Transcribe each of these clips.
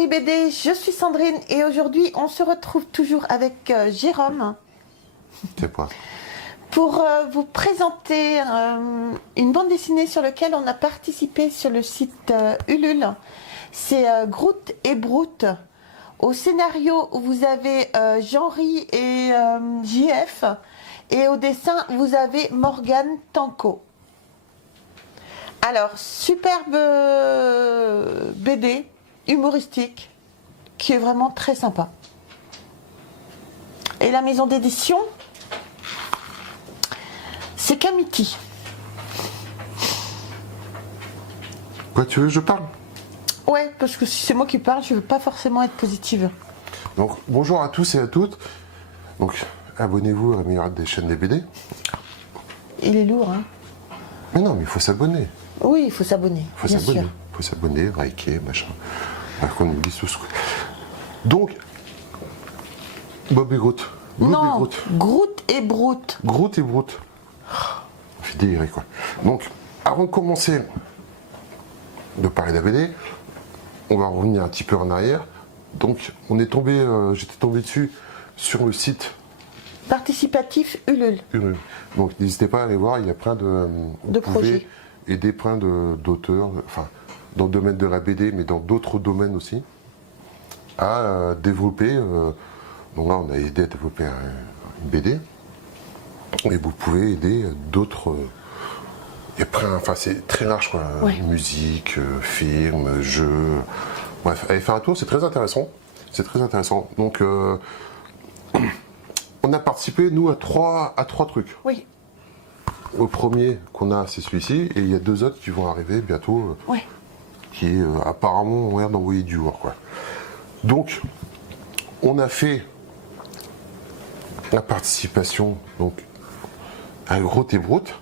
Story BD, je suis Sandrine et aujourd'hui on se retrouve toujours avec Jérôme. C'est quoi? Pour vous présenter une bande dessinée sur laquelle on a participé sur le site Ulule. C'est Groot et Brout. Au scénario, vous avez Jean-Ry et JF. Et au dessin, vous avez Morgane Tanco. Alors, superbe BD, humoristique, qui est vraiment très sympa. Et la maison d'édition, c'est Kamiti. Quoi, tu veux que je parle? Ouais, parce que si c'est moi qui parle, je veux pas forcément être positive. Donc, bonjour à tous et à toutes. Donc, abonnez-vous à la meilleure des chaînes des BD. Il est lourd, hein? Mais non, mais il faut s'abonner. Oui, il faut s'abonner. Il faut bien s'abonner. sûr. Il faut s'abonner, liker, machin. Bref, qu'on oublie tout ce que... Donc, Bob et Groot. Bob Non, et Groot. Groot et Brout. Groot et Brout. J'ai déliré, quoi. Donc, avant de commencer de parler de la BD, on va revenir un petit peu en arrière. Donc, on est tombé, j'étais tombé dessus sur le site Participatif Ulule. Ulule. Donc, n'hésitez pas à aller voir, il y a plein de vous pouvez projets. aider plein d'auteurs, enfin, dans le domaine de la BD, mais dans d'autres domaines aussi, à développer. Donc là, on a aidé à développer une BD, et vous pouvez aider d'autres. Il y a plein, enfin, c'est très large, quoi. Ouais. Musique, film, jeux. Bref, allez faire un tour, c'est très intéressant. C'est très intéressant. Donc, on a participé, nous, à trois trucs. Oui, Le premier qu'on a, c'est celui-ci, et il y a deux autres qui vont arriver bientôt, ouais. qui apparemment ont l'air d'envoyer du lourd, quoi. Donc, on a fait la participation donc, à Groot et Brout,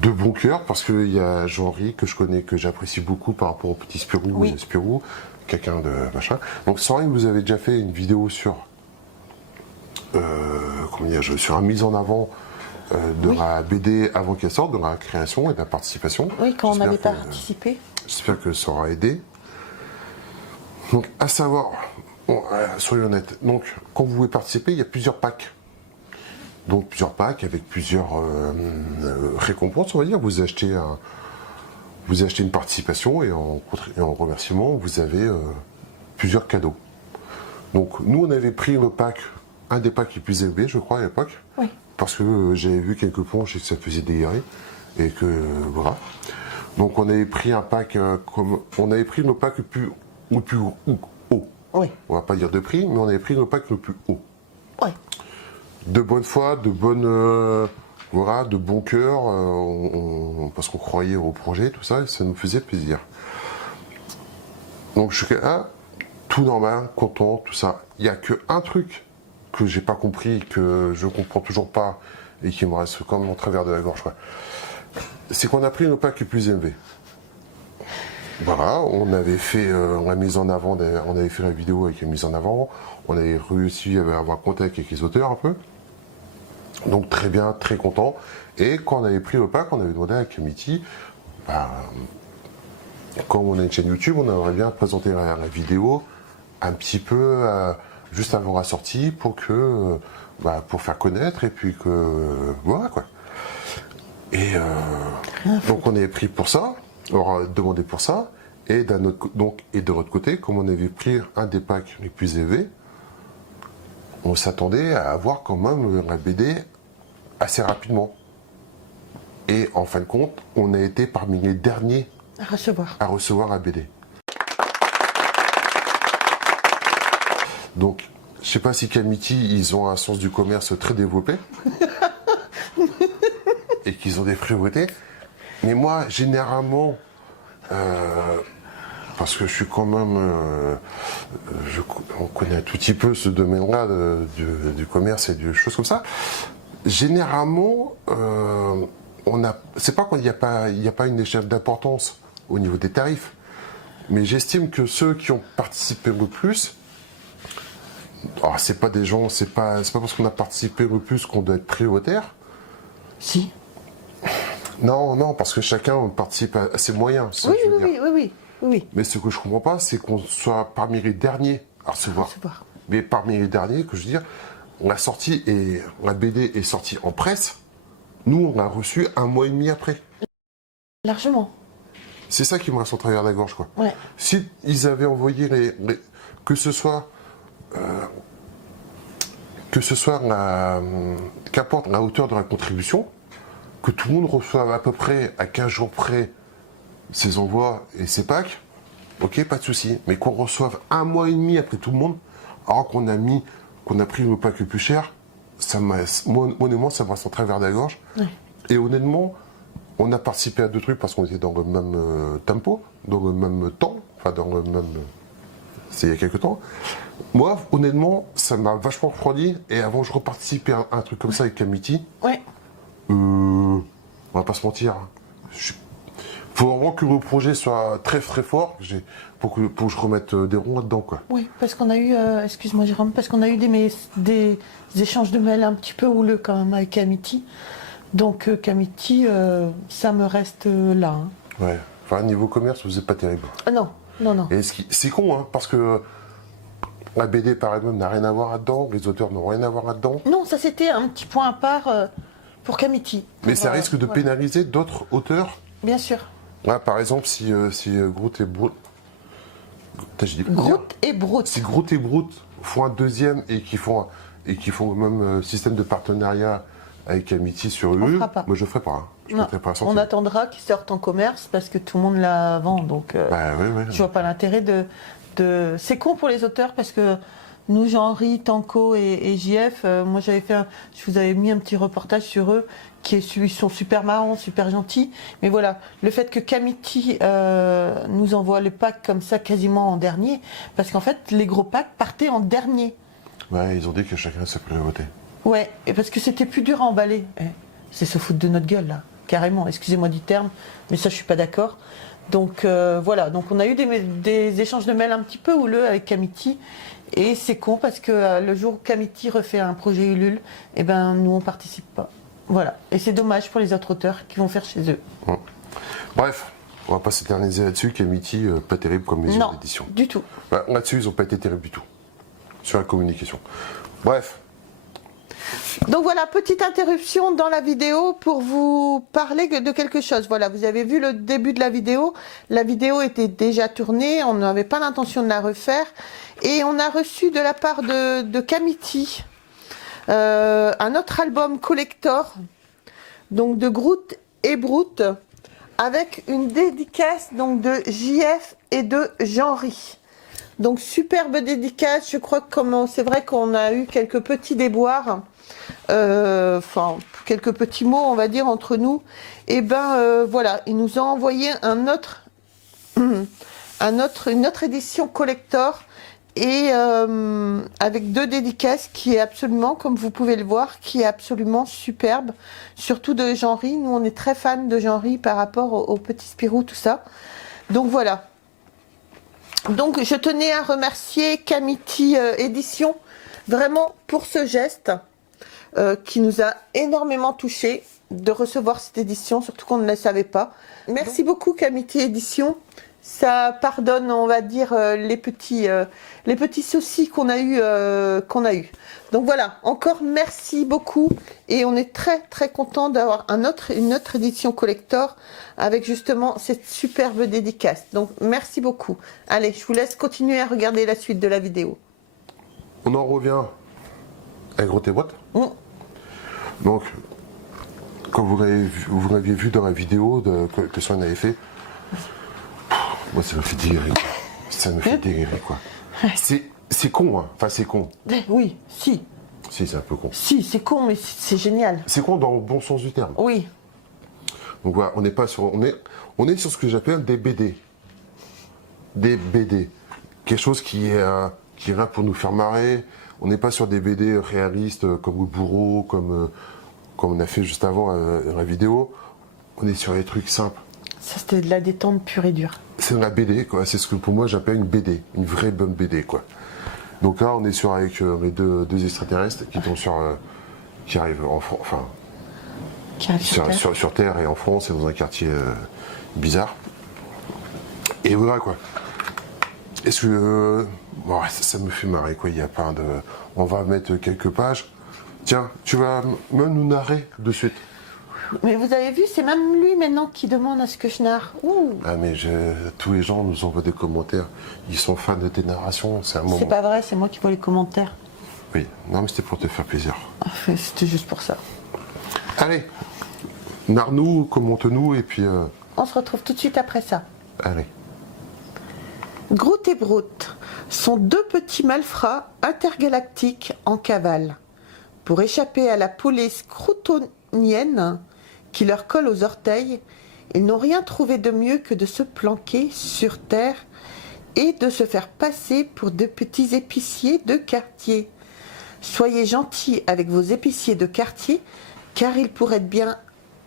de bon cœur, parce qu'il y a Jean-Ry, que je connais, que j'apprécie beaucoup par rapport au petit Spirou, Oui. Spirou, quelqu'un de machin. Donc, sans rien, vous avez déjà fait une vidéo sur, sur la mise en avant de Oui. la BD avant qu'elle sorte, de la création et de la participation. Oui, quand on J'espère avait que- participé. J'espère que ça aura aidé. Donc, à savoir, bon, soyons honnêtes, donc, quand vous voulez participer, il y a plusieurs packs. Donc, plusieurs packs avec plusieurs récompenses, on va dire. Vous achetez une participation et en remerciement, vous avez plusieurs cadeaux. Donc, nous, on avait pris le pack, un des packs les plus élevés, je crois, à l'époque. Oui. Parce que j'avais vu quelques planches et que ça faisait délirer. Et que, voilà. Donc, on avait pris un pack on avait pris le pack le plus haut. Oui, On va pas dire de prix, mais on avait pris le pack le plus haut. oui. De bonne foi, de bonne, voilà, de bon cœur, parce qu'on croyait au projet, tout ça, et ça nous faisait plaisir. Donc je suis tout normal, content, tout ça. Il n'y a qu'un truc que j'ai pas compris, que je comprends toujours pas, et qui me reste comme en travers de la gorge, quoi. C'est qu'on a pris le pack le plus élevé. Voilà, on avait fait la mise en avant, on avait fait la vidéo avec la mise en avant, on avait réussi à avoir contact avec les auteurs un peu. Donc très bien, très content. Et quand on avait pris le pack, on avait demandé à Kamiti, comme on a une chaîne YouTube, on aimerait bien présenter la vidéo un petit peu juste avant la sortie pour que pour faire connaître et puis que voilà, quoi. Et donc on avait pris pour ça, on a demandé pour ça, et de l'autre côté, comme on avait pris un des packs les plus élevés, on s'attendait à avoir quand même la BD assez rapidement. Et en fin de compte, on a été parmi les derniers À recevoir la BD. Donc, je sais pas si Kamiti, ils ont un sens du commerce très développé et qu'ils ont des priorités. Mais moi, généralement, parce que je suis quand même, on connaît un tout petit peu ce domaine-là du commerce et des choses comme ça. Généralement, c'est pas qu'il n'y a pas une échelle d'importance au niveau des tarifs, mais j'estime que ceux qui ont participé le plus, c'est pas parce qu'on a participé le plus qu'on doit être prioritaire. Si. Non, parce que chacun participe à ses moyens. Oui, oui. Oui. Mais ce que je comprends pas, c'est qu'on soit parmi les derniers à recevoir. Mais parmi les derniers, que je veux dire, la sortie et la BD est sortie en presse. Nous, on l'a reçu 1 mois et demi après. Largement. C'est ça qui me reste au travers de la gorge, quoi. Ouais. Si ils avaient envoyé que ce soit qu'apporte la hauteur de la contribution, que tout le monde reçoive à peu près à 15 jours près ses envois et ses packs, ok, pas de souci. Mais qu'on reçoive 1 mois et demi après tout le monde, alors qu'on a pris le pack le plus cher, honnêtement, ça me reste au travers de la gorge. Ouais. Et honnêtement, on a participé à 2 trucs parce qu'on était dans le même tempo, dans le même temps, enfin dans le même... C'est il y a quelques temps. Moi, honnêtement, ça m'a vachement refroidi. Et avant, je reparticipais à un truc comme ça avec Amity. Ouais. On va pas se mentir. Faut vraiment que le projet soit très très fort pour que je remette des ronds là-dedans, quoi. Oui, parce qu'on a eu, excuse-moi Jérôme, parce qu'on a eu des échanges de mails un petit peu houleux quand même avec Amity. Donc Amity, ça me reste là. Hein. Ouais. Enfin, niveau commerce, vous n'êtes pas terrible. Ah non, non, non. Et c'est con, hein, parce que la BD par elle-même n'a rien à voir là-dedans, les auteurs n'ont rien à voir là-dedans. Non, ça c'était un petit point à part pour Amity. Mais ça risque de ouais. pénaliser d'autres auteurs. Bien sûr. Là, par exemple, si Groot et Brut... Groot et Brut. Si Groot et Brut font un deuxième et qui font le même système de partenariat avec Amity sur eux, moi je le ferai pas. Hein. Je non, pas on attendra qu'ils sortent en commerce parce que tout le monde la vend. Donc je vois pas l'intérêt de... C'est con pour les auteurs parce que nous, Jean-Henri, Tanko et JF, moi je vous avais mis un petit reportage sur eux, ils sont super marrants, super gentils. Mais voilà, le fait que Amity nous envoie le pack comme ça quasiment en dernier, parce qu'en fait les gros packs partaient en dernier. Ouais, ils ont dit que chacun a sa priorité. Ouais, et parce que c'était plus dur à emballer. C'est se foutre de notre gueule là, carrément. Excusez-moi du terme, mais ça je suis pas d'accord. Donc voilà, donc on a eu des échanges de mails un petit peu houleux avec Amity. Et c'est con parce que le jour où Amity refait un projet Ulule, eh ben nous on participe pas. Voilà. Et c'est dommage pour les autres auteurs qui vont faire chez eux. Bref, on va pas s'éterniser là-dessus. Amity, pas terrible comme maison d'édition. Non, du tout. Bah, là-dessus, ils ont pas été terribles du tout. Sur la communication. Bref. Donc voilà, petite interruption dans la vidéo pour vous parler de quelque chose. Voilà, vous avez vu le début de la vidéo. La vidéo était déjà tournée, on n'avait pas l'intention de la refaire. Et on a reçu de la part de Amity un autre album collector, donc de Groot et Brut, avec une dédicace donc de JF et de Jean-Henri. Donc superbe dédicace, je crois que c'est vrai qu'on a eu quelques petits déboires, enfin quelques petits mots on va dire entre nous. Et ben voilà, ils nous ont envoyé une autre édition collector et avec 2 dédicaces qui est absolument, comme vous pouvez le voir, qui est absolument superbe, surtout de Jean-Henri. Nous on est très fans de Jean-Henri par rapport au petit Spirou, tout ça. Donc voilà. Donc je tenais à remercier Amity Édition vraiment pour ce geste qui nous a énormément touché de recevoir cette édition, surtout qu'on ne la savait pas. Merci beaucoup Amity Édition. Ça pardonne, on va dire, les petits soucis qu'on a eu. Donc voilà, encore merci beaucoup. Et on est très très content d'avoir une autre édition collector avec justement cette superbe dédicace. Donc merci beaucoup. Allez, je vous laisse continuer à regarder la suite de la vidéo. On en revient à Groot et Brut. Donc, comme vous l'aviez vu dans la vidéo que Sonia avait fait, moi ça me fait délirer. Ça me fait délirer quoi. C'est con, hein. Enfin c'est con. Oui, si. Si, c'est un peu con. Si, c'est con, mais c'est génial. C'est con dans le bon sens du terme. Oui. Donc voilà, on est sur ce que j'appelle des BD. Des BD. Quelque chose qui est là pour nous faire marrer. On n'est pas sur des BD réalistes comme le bourreau, comme on a fait juste avant la vidéo. On est sur des trucs simples. Ça, c'était de la détente pure et dure. C'est de la BD, quoi. C'est ce que pour moi j'appelle une BD, une vraie bonne BD, quoi. Donc là, on est avec les deux extraterrestres qui arrivent Qui arrivent sur Terre et en France et dans un quartier bizarre. Et voilà quoi. Est-ce que... bon, ça me fait marrer quoi, il n'y a pas de... On va mettre quelques pages. Tiens, tu vas même nous narrer de suite. Mais vous avez vu, c'est même lui maintenant qui demande à ce que je narre. Ouh. Ah mais tous les gens nous envoient des commentaires. Ils sont fans de tes narrations, c'est un moment. C'est pas vrai, c'est moi qui vois les commentaires. Oui, non mais c'était pour te faire plaisir. C'était juste pour ça. Allez, narre-nous, commente-nous et puis... On se retrouve tout de suite après ça. Allez. Groot et Brout sont deux petits malfrats intergalactiques en cavale. Pour échapper à la police croutonienne qui leur colle aux orteils, ils n'ont rien trouvé de mieux que de se planquer sur Terre et de se faire passer pour de petits épiciers de quartier. Soyez gentils avec vos épiciers de quartier, car ils pourraient bien,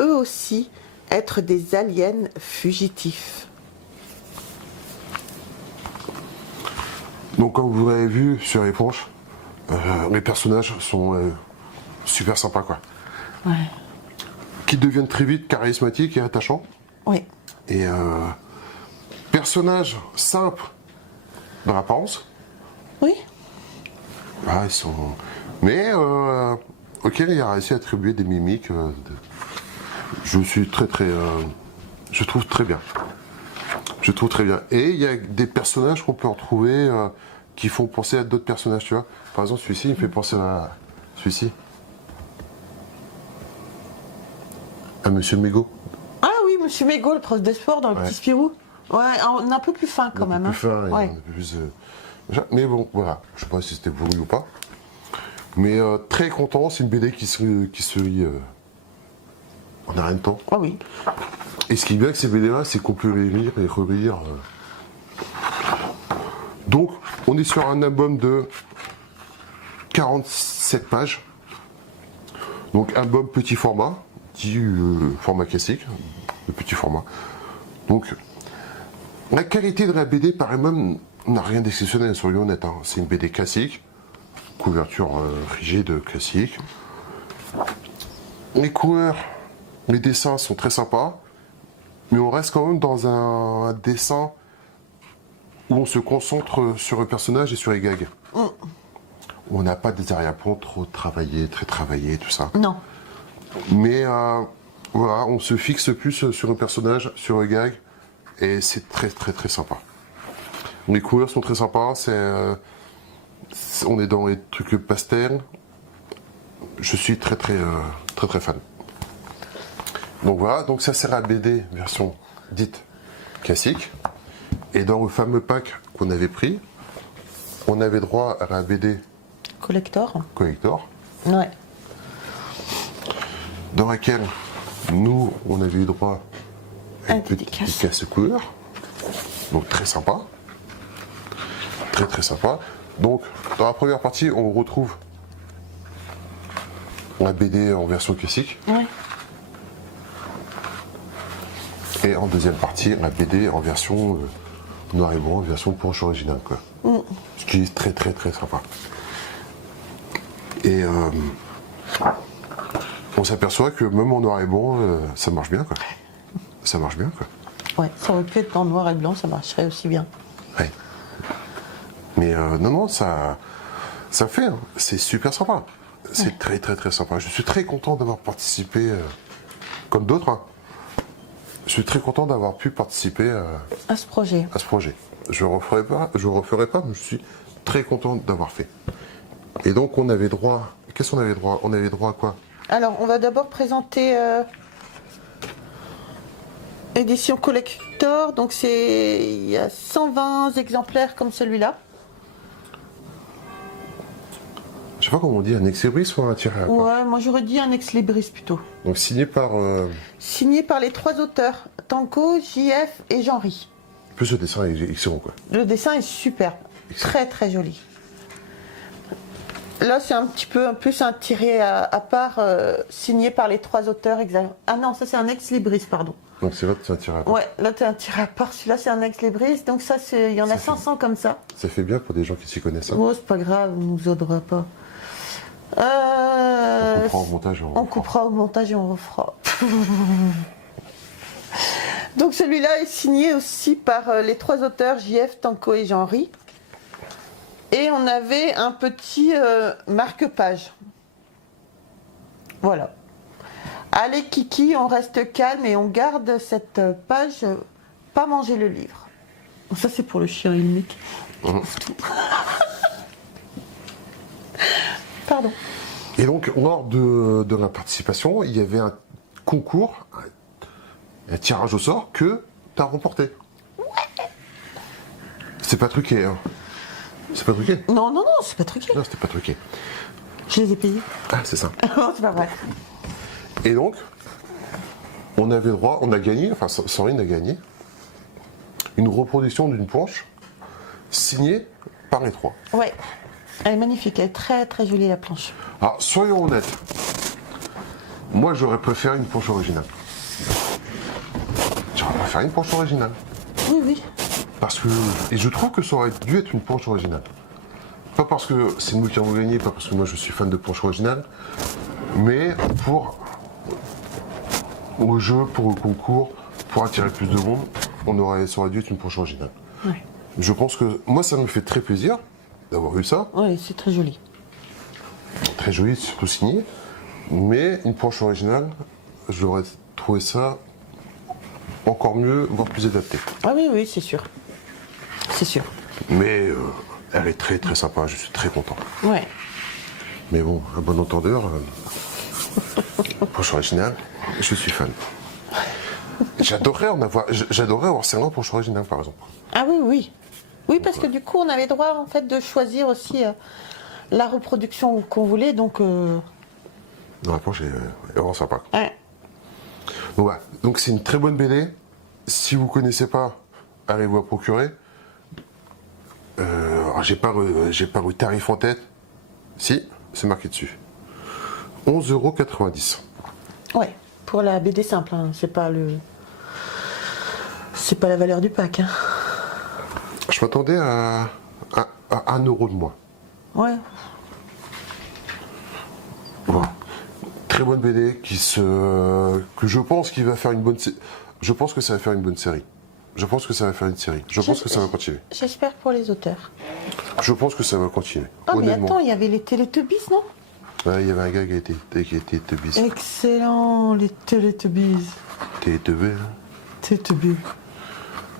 eux aussi, être des aliens fugitifs. Donc comme vous l'avez vu sur les planches, les personnages sont super sympas quoi. Ouais. Qui deviennent très vite charismatiques et attachants. Oui. Et personnages simples dans l'apparence. Oui. Ah, ils sont... Mais auquel il a réussi à attribuer des mimiques. Je suis je trouve très bien. Je trouve très bien. Et il y a des personnages qu'on peut retrouver qui font penser à d'autres personnages, tu vois. Par exemple, celui-ci, il me fait penser à celui-ci. À Monsieur Mégo. Ah oui, Monsieur Mégo, le prof de sport dans le petit Spirou. Ouais, on est un peu plus fin quand même. Un peu plus fin, Ouais. et un peu plus... Mais bon, voilà. Je sais pas si c'était voulu ou pas. Mais très content, c'est une BD qui se lit en un rien de temps. Ah oui. Et ce qui est bien avec ces BD-là, c'est qu'on peut les lire et relire. Donc, on est sur un album de 47 pages. Donc, album petit format, dit format classique, le petit format. Donc, la qualité de la BD paraît même n'a rien d'exceptionnel, soyons honnêtes. Hein. C'est une BD classique, couverture rigide classique. Les couleurs, les dessins sont très sympas. Mais on reste quand même dans un dessin où on se concentre sur le personnage et sur les gags. On n'a pas des arrière-plans trop travaillés, très travaillés, tout ça. Non. Mais voilà, on se fixe plus sur le personnage, sur le gag, et c'est très très très sympa. Les couleurs sont très sympas, on est dans les trucs pastel. Je suis très fan. Donc voilà, donc ça c'est la BD version dite classique. Et dans le fameux pack qu'on avait pris, on avait droit à la BD Collector. Ouais. Dans laquelle nous on avait eu droit à une petite dédicace couleur. Donc très sympa. Très sympa. Donc dans la première partie on retrouve la BD en version classique. Ouais. Et en deuxième partie, la BD en version noir et blanc, version planche originale, quoi. Ce qui est très sympa. Et on s'aperçoit que même en noir et blanc, ça marche bien, quoi. Ça marche bien, quoi. Ouais, ça aurait pu être en noir et blanc, ça marcherait aussi bien. Ouais. Mais non, ça fait, hein. C'est super sympa. C'est très sympa. Je suis très content d'avoir participé, comme d'autres, hein. Je suis très content d'avoir pu participer à ce projet. Je referai pas, mais je suis très content d'avoir fait. Et donc on avait droit. Qu'est-ce qu'on avait droit? On avait droit à quoi? Alors, on va d'abord présenter édition collector. Donc il y a 120 exemplaires comme celui-là. Je sais pas comment on dit, un ex-libris ou un tiré à quoi? Ouais, moi j'aurais dit un ex-libris plutôt. Donc signé par. Signé par les trois auteurs, Tanko, JF et Jean-Ry. Plus le dessin est excellent, quoi. Le dessin est super, très joli. Là, c'est un petit peu plus un tiré à part, signé par les trois auteurs. Ah non, ça c'est un ex-libris, pardon. Donc c'est l'autre, c'est un tiré à part. Ouais, là c'est un tiré à part. Celui-là, c'est un ex-libris. Donc ça, il y en a 500 comme ça. Ça fait bien pour des gens qui s'y connaissent. Hein. Oh, c'est pas grave, on nous aidera pas. On coupera au montage et on refera. On coupera au montage et on refera. Donc celui-là est signé aussi par les 3 auteurs, JF, Tanko et Jean-Henri. Et on avait un petit marque-page. Voilà. Allez Kiki, on reste calme et on garde cette page, pas manger le livre. Ça c'est pour le chien unique. Pardon. Et donc, lors de la participation, il y avait un concours, un tirage au sort que tu as remporté. Ouais. C'est pas truqué, hein. C'est pas truqué? Non, c'est pas truqué. Non, c'était pas truqué. Je les ai payés. Ah, c'est ça. Non, c'est pas vrai. Et donc, on avait droit, on a gagné, enfin, Sandrine a gagné, une reproduction d'une planche signée par les 3. Ouais. Elle est magnifique, elle est très très jolie la planche. Alors, soyons honnêtes. Moi, j'aurais préféré une planche originale. J'aurais préféré une planche originale. Oui. Parce que... Et je trouve que ça aurait dû être une planche originale. Pas parce que c'est nous qui avons gagné, pas parce que moi je suis fan de planches originales, mais pour... au jeu, pour le concours, pour attirer plus de monde, ça aurait dû être une planche originale. Ouais. Je pense que... Moi, ça me fait très plaisir d'avoir eu ça. Oui, c'est très joli. Très joli, surtout signé. Mais une planche originale, j'aurais trouvé ça encore mieux, voire plus adapté. Ah oui, c'est sûr. C'est sûr. Mais elle est très très sympa, je suis très content. Ouais. Mais bon, à bon entendeur, planche originale, je suis fan. J'adorerais avoir celle-là planche originale, par exemple. Ah oui. Oui, parce que du coup, on avait droit en fait de choisir aussi la reproduction qu'on voulait, donc. Non, la planche est vraiment sympa. Ouais. Donc voilà, donc c'est une très bonne BD. Si vous ne connaissez pas, allez vous la procurer. Alors, j'ai pas le tarif en tête. Si, c'est marqué dessus. 11,90 €. Ouais, pour la BD simple, hein. C'est pas la valeur du pack. Hein. Je m'attendais à 1 € de moins. Ouais. Voilà. Très bonne BD que je pense qu'il va faire une bonne. Je pense que ça va faire une bonne série. Je pense que ça va faire une série. Je pense que ça va continuer. J'espère pour les auteurs. Je pense que ça va continuer. Ah mais honnêtement. attends, il y avait les Teletubbies, non? Ouais, il y avait un gars qui a été Teletubbies. Excellent, les Teletubbies. Teletubbies. Teletubbies.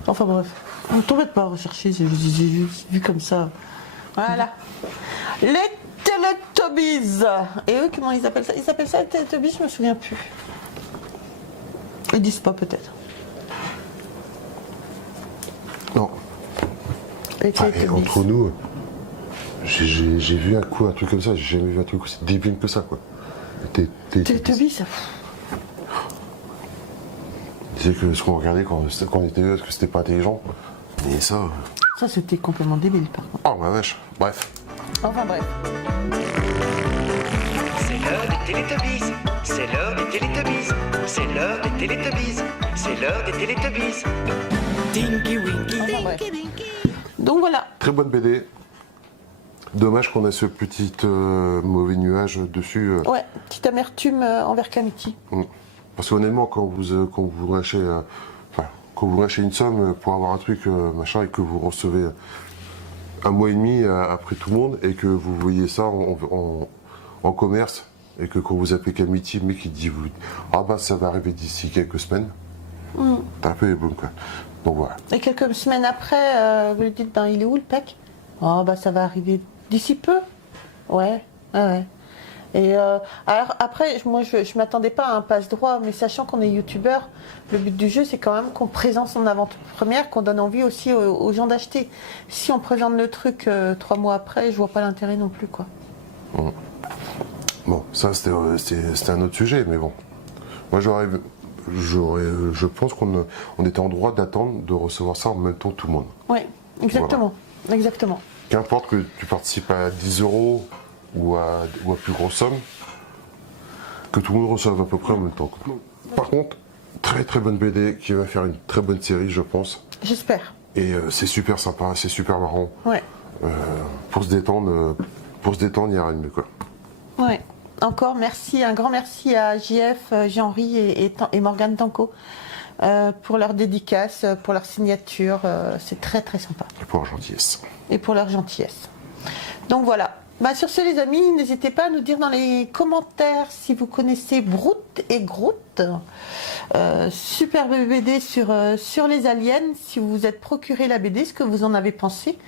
Enfin bref, ne t'embête pas à rechercher, j'ai juste vu comme ça. Voilà. Les Teletubbies. Et eux, comment ils appellent ça? Ils appellent ça les Teletubbies, je me souviens plus. Ils disent pas peut-être. Non. Les Enfin, et Teletubbies. entre nous, j'ai vu un truc comme ça, j'ai jamais vu un truc aussi débile que ça, quoi. Teletubbies, ça. Tu sais que ce qu'on regardait quand on était là, parce que c'était pas intelligent. Et ça. Ça, c'était complètement débile, par contre. Oh ma vache. Bref. Enfin bref. C'est l'heure des Télétubbies. C'est l'heure des Télétubbies. C'est l'heure des Télétubbies. C'est l'heure des Télétubbies. Tinky Winky. Enfin bref. Donc voilà. Très bonne BD. Dommage qu'on a ce petit mauvais nuage dessus. Ouais, petite amertume envers Kamiti. Parce qu'honnêtement, quand vous lâchez une somme pour avoir un truc machin et que vous recevez un mois et demi après tout le monde et que vous voyez ça en commerce et que quand vous appelez Kamiti, le mec il dit ah bah ça va arriver d'ici quelques semaines. T'as un peu les boules quoi. Donc voilà. Et quelques semaines après, vous lui dites, ben il est où le pack? Oh bah ça va arriver d'ici peu. Ouais. Et alors après, moi je m'attendais pas à un passe-droit, mais sachant qu'on est youtubeur, le but du jeu c'est quand même qu'on présente son avant-première, qu'on donne envie aussi aux gens d'acheter. Si on présente le truc 3 mois après, je vois pas l'intérêt non plus quoi. Bon, ça c'était un autre sujet, mais bon. Moi je pense qu'on était en droit d'attendre de recevoir ça en même temps tout le monde. Ouais, exactement. Voilà. Exactement. Qu'importe que tu participes à 10 € ou à plus grosse somme, que tout le monde reçoive à peu près en même temps. Quoi. Par contre, très très bonne BD qui va faire une très bonne série, je pense. J'espère. Et c'est super sympa, c'est super marrant. Ouais. Pour se détendre, il n'y a rien de mieux quoi. Ouais. Encore merci, un grand merci à JF, Jean-Henri et Morgane Tanko pour leur dédicace, pour leur signature. C'est très très sympa. Et pour leur gentillesse. Et pour leur gentillesse. Donc voilà. Bah, sur ce les amis, n'hésitez pas à nous dire dans les commentaires si vous connaissez Brute et Groot. Superbe BD sur les aliens. Si vous vous êtes procuré la BD, ce que vous en avez pensé.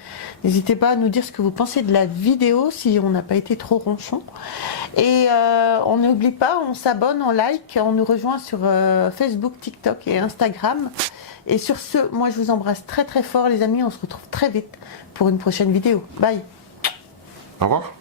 N'hésitez pas à nous dire ce que vous pensez de la vidéo si on n'a pas été trop ronchon. Et on n'oublie pas, on s'abonne, on like, on nous rejoint sur Facebook, TikTok et Instagram. Et sur ce, moi je vous embrasse très très fort les amis. On se retrouve très vite pour une prochaine vidéo. Bye. Au revoir.